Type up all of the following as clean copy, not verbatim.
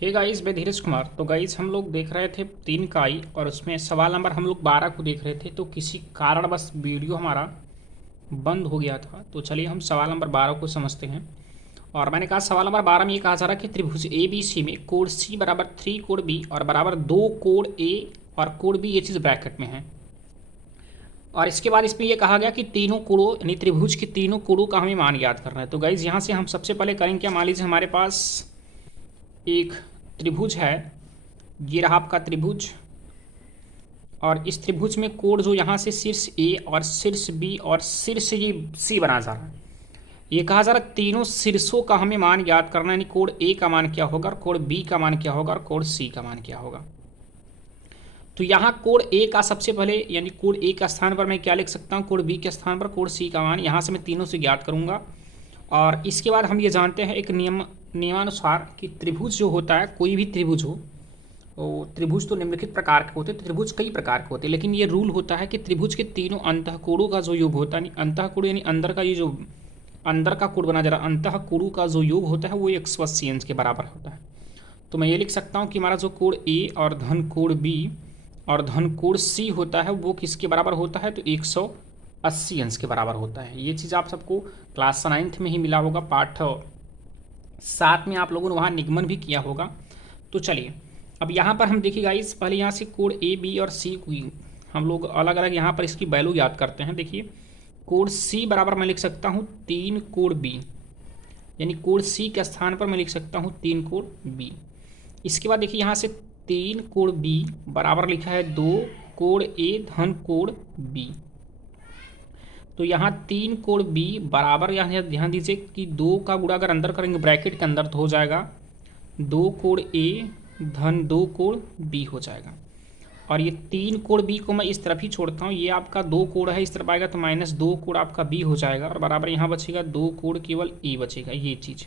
Hey guys, मैं धीरज कुमार। तो guys, हम लोग देख रहे थे 3 का आई और उसमें सवाल नंबर हम लोग 12 को देख रहे थे। तो किसी कारण बस वीडियो हमारा बंद हो गया था। तो चलिए हम सवाल नंबर 12 को समझते हैं। और मैंने कहा सवाल नंबर 12 में ये कहा जा रहा है कि त्रिभुज ए बी सी में कोण सी बराबर 3 कोण बी और बराबर 2 कोण ए और कोण बी, ये चीज़ ब्रैकेट में है। और इसके बाद इसमें यह कहा गया कि तीनों कोणों यानी त्रिभुज के तीनों कोणों का हमें मान याद करना है। तो गाइज यहाँ से हम सबसे पहले करेंगे क्या, मान लीजिए हमारे पास एक त्रिभुज है, ये रहा आपका त्रिभुज। और इस त्रिभुज में कोण जो यहाँ से शीर्ष ए और शीर्ष बी और शीर्ष ये सी बना जा रहा है। ये कहा जा रहा है तीनों शीर्षों का हमें मान याद करना है, यानी कोण ए का मान क्या होगा और कोण बी का मान क्या होगा और कोण सी का मान क्या होगा। तो यहाँ कोण ए का सबसे पहले यानी कोण ए का स्थान पर मैं क्या लिख सकता हूँ, कोण बी के स्थान पर कोण सी का मान। यहाँ से मैं तीनों से ज्ञात करूँगा। और इसके बाद हम ये जानते हैं एक नियमानुसार कि त्रिभुज जो होता है, कोई भी त्रिभुज हो, तो त्रिभुज तो निम्नलिखित प्रकार के होते हैं। त्रिभुज कई प्रकार के होते हैं, लेकिन ये रूल होता है कि त्रिभुज के तीनों अंतःकोणों का जो योग होता है, अंतःकोण यानी अंदर का, ये जो अंदर का कोण बना जा रहा है, अंतःकोणों का जो योग होता है वो 180 अंश के बराबर होता है। तो मैं ये लिख सकता हूँ कि हमारा जो कोण ए और धन कोण बी और धन कोण सी होता है वो किसके बराबर होता है, तो 180 अंश के बराबर होता है। ये चीज़ आप सबको क्लास 9th में ही मिला होगा, पाठ 7 में आप लोगों ने वहाँ निगमन भी किया होगा। तो चलिए अब यहाँ पर हम देखिए गाइस, पहले यहाँ से कोण ए बी और सी को हम लोग अलग अलग यहाँ पर इसकी वैल्यू याद करते हैं। देखिए कोण सी बराबर मैं लिख सकता हूँ 3 कोण बी, यानी कोण सी के स्थान पर मैं लिख सकता हूँ 3 कोण बी। इसके बाद देखिए यहाँ से 3 कोण बी बराबर लिखा है 2 कोण ए धन कोण बी। तो यहाँ 3 कोण बी बराबर, यहाँ ध्यान दीजिए कि 2 का गुणा अगर अंदर करेंगे ब्रैकेट के अंदर तो हो जाएगा 2 कोण ए धन 2 कोण बी हो जाएगा। और ये 3 कोण बी को मैं इस तरफ ही छोड़ता हूँ, ये आपका 2 कोण है, इस तरफ आएगा तो -2 कोण आपका बी हो जाएगा और बराबर यहाँ बचेगा 2 कोण केवल ए बचेगा, ये चीज़।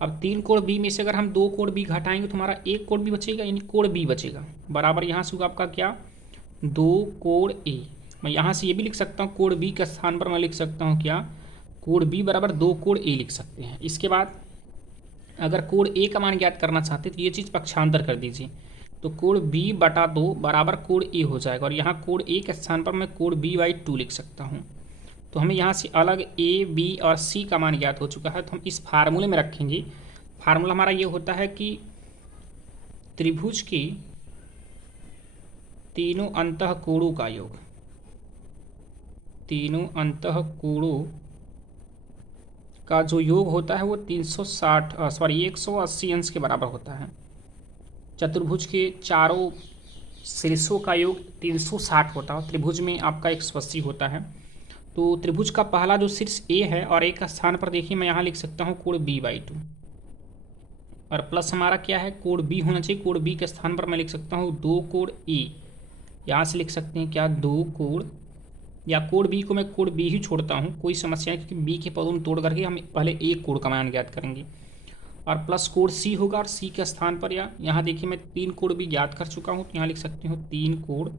अब 3 कोण बी में से अगर हम 2 कोण बी घटाएंगे तो हमारा 1 कोण बी बचेगा, यानी कोण बी बचेगा बराबर यहाँ से होगा आपका क्या, 2 कोण ए। मैं यहाँ से ये भी लिख सकता हूँ, कोण बी के स्थान पर मैं लिख सकता हूँ क्या, कोण बी बराबर 2 कोण ए लिख सकते हैं। इसके बाद अगर कोण ए का मान ज्ञात करना चाहते हैं तो ये चीज़ पक्षांतर कर दीजिए, तो कोण बी बटा 2 बराबर कोण ए हो जाएगा। और यहाँ कोण ए के स्थान पर मैं कोण बी बाई 2 लिख सकता हूँ। तो हमें यहाँ से अलग ए बी और सी का मान ज्ञात हो चुका है, तो हम इस फार्मूले में रखेंगे। फार्मूला हमारा ये होता है कि त्रिभुज के तीनों अंतःकोणों का योग, तीनों अंतःकोणों का जो योग होता है वो 180 अंश के बराबर होता है। चतुर्भुज के चारों शीर्षों का योग 360 होता है, त्रिभुज में आपका 180 होता है। तो त्रिभुज का पहला जो शीर्ष ए है और ए का स्थान पर देखिए मैं यहाँ लिख सकता हूँ कोण बी बाई 2 और प्लस हमारा क्या है, कोण बी होना चाहिए। कोण बी के स्थान पर मैं लिख सकता हूँ 2 कोण ए, यहाँ से लिख सकते हैं क्या, 2 कोण, या कोण बी को मैं कोण बी ही छोड़ता हूँ, कोई समस्या नहीं, क्योंकि बी के पदों में तोड़ करके हम पहले एक कोण का मान ज्ञात करेंगे। और प्लस कोण सी होगा और सी के स्थान पर, या यहाँ देखिए मैं 3 कोण बी ज्ञात कर चुका हूँ, तो यहाँ लिख सकते हो 3 कोण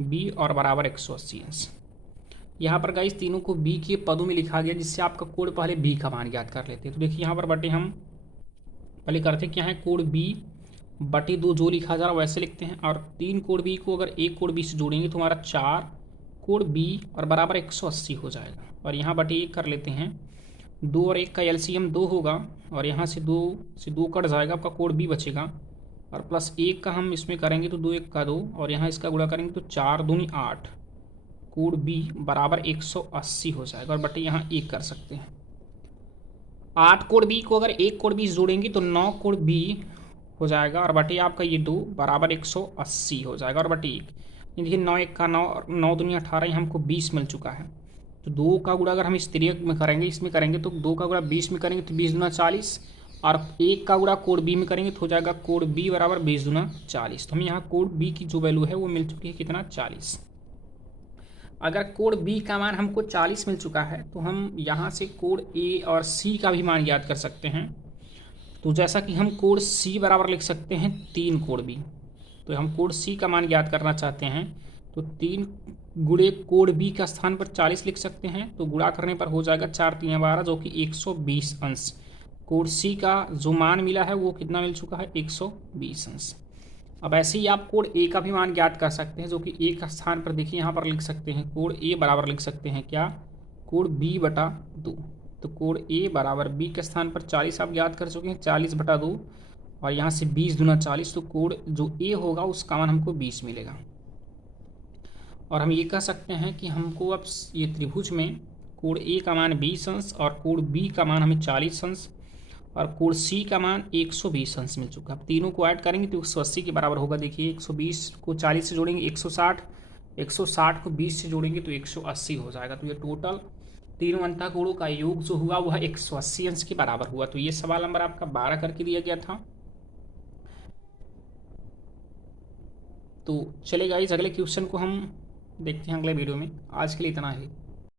बी और बराबर 180 अंश। यहाँ पर गाइस तीनों को बी के पदों में लिखा गया, जिससे आपका कोण पहले बी का मान ज्ञात कर लेते हैं। तो देखिए यहाँ पर बटे हम पहले करते क्या है, कोण बी बटे 2 जो लिखा जा रहा है वैसे लिखते हैं। और 3 कोण बी को अगर एक कोण बी से जोड़ेंगे तो हमारा 4 कोण बी और बराबर 180 हो जाएगा। और यहाँ बटे 1 कर लेते हैं, 2 और 1 का एलसीएम 2 होगा और यहाँ से 2 कट जाएगा, आपका कोण बी बचेगा। और प्लस 1 का हम इसमें करेंगे तो 2 1 का 2 और यहाँ इसका गुणा करेंगे तो 4 दूनी 8, कोण बी बराबर 180 हो जाएगा। और बटे यहाँ 1 कर सकते हैं। 8 कोण बी को अगर एक कोण बी जोड़ेंगे तो 9 कोण बी हो जाएगा और बटे आपका ये 2 बराबर 180 हो जाएगा। और बटे 1, देखिए 9 1 का 9 और 9 दूनी 18, ये हमको 20 मिल चुका है। तो 2 का गुणा अगर हम इस तिर्यक में करेंगे, इसमें करेंगे तो 2 का गुणा 20 में करेंगे तो 20 दूना 40 और 1 का गुणा कोण बी में करेंगे तो हो जाएगा कोण बी बराबर 20 दूना 40। तो हमें यहाँ कोण बी की जो वैल्यू है वो मिल चुकी है कितना, 40। अगर कोण बी का मान हमको 40 मिल चुका है तो हम यहाँ से कोण ए और सी का भी मान याद कर सकते हैं। तो जैसा कि हम कोण सी बराबर लिख सकते हैं 3 कोण बी, तो हम कोण सी का मान ज्ञात करना चाहते हैं तो 3 गुणे कोण बी का स्थान पर 40 लिख सकते हैं। तो गुणा करने पर हो जाएगा 4 3 12 जो कि 120 अंश कोड सी का जो मान मिला है वो कितना मिल चुका है 120 अंश। अब ऐसे ही आप कोड ए का भी मान ज्ञात कर सकते हैं, जो कि ए का स्थान पर देखिए यहाँ पर लिख सकते हैं कोड ए बराबर लिख सकते हैं क्या, कोड बी बटा 2। तो कोड ए बराबर बी के स्थान पर 40 आप ज्ञात कर चुके हैं, 40 बटा 2 और यहाँ से 20 दूना 40, तो कोड जो ए होगा उसका मान हमको 20 मिलेगा। और हम ये कह सकते हैं कि हमको अब ये त्रिभुज में कोड ए का मान 20 अंश और कोड बी का मान हमें 40 अंश और कोड सी का मान 120 अंश मिल चुका है। अब तीनों को ऐड करेंगे तो 180 के बराबर होगा। देखिए 120 को 40 से जोड़ेंगे 160, 160 को 20 से जोड़ेंगे तो 180 हो जाएगा। तो ये टोटल तीनों अंतःकोणों का योग जो हुआ वह 180 अंश के बराबर हुआ। तो ये सवाल नंबर आपका 12 करके दिया गया था। तो चलेगा इस अगले क्वेश्चन को हम देखते हैं अगले वीडियो में। आज के लिए इतना ही।